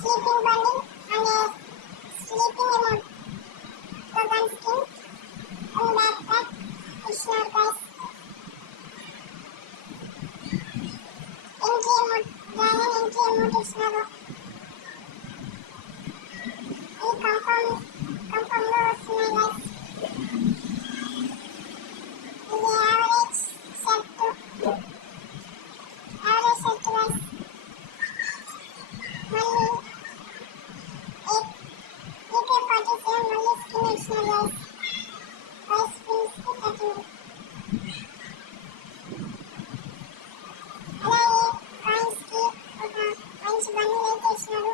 sleeping bonding and sleeping remote program skin on backpack ఇచ్చినారు guys. Entry amount dragon entry amount ఇచ్చినారు. ఇది కన్ఫర్మ్ లో వస్తున్నాయి guys. ఇది యావరేజ్ సెట్ guys. మళ్ళీ AK-47 మళ్ళీ స్కిన్ ఇచ్చినారు guys. 5 skins కి 30. అలాగే కాయిన్స్ కి ఒక మంచి బండిల్ అయితే ఇచ్చినారు.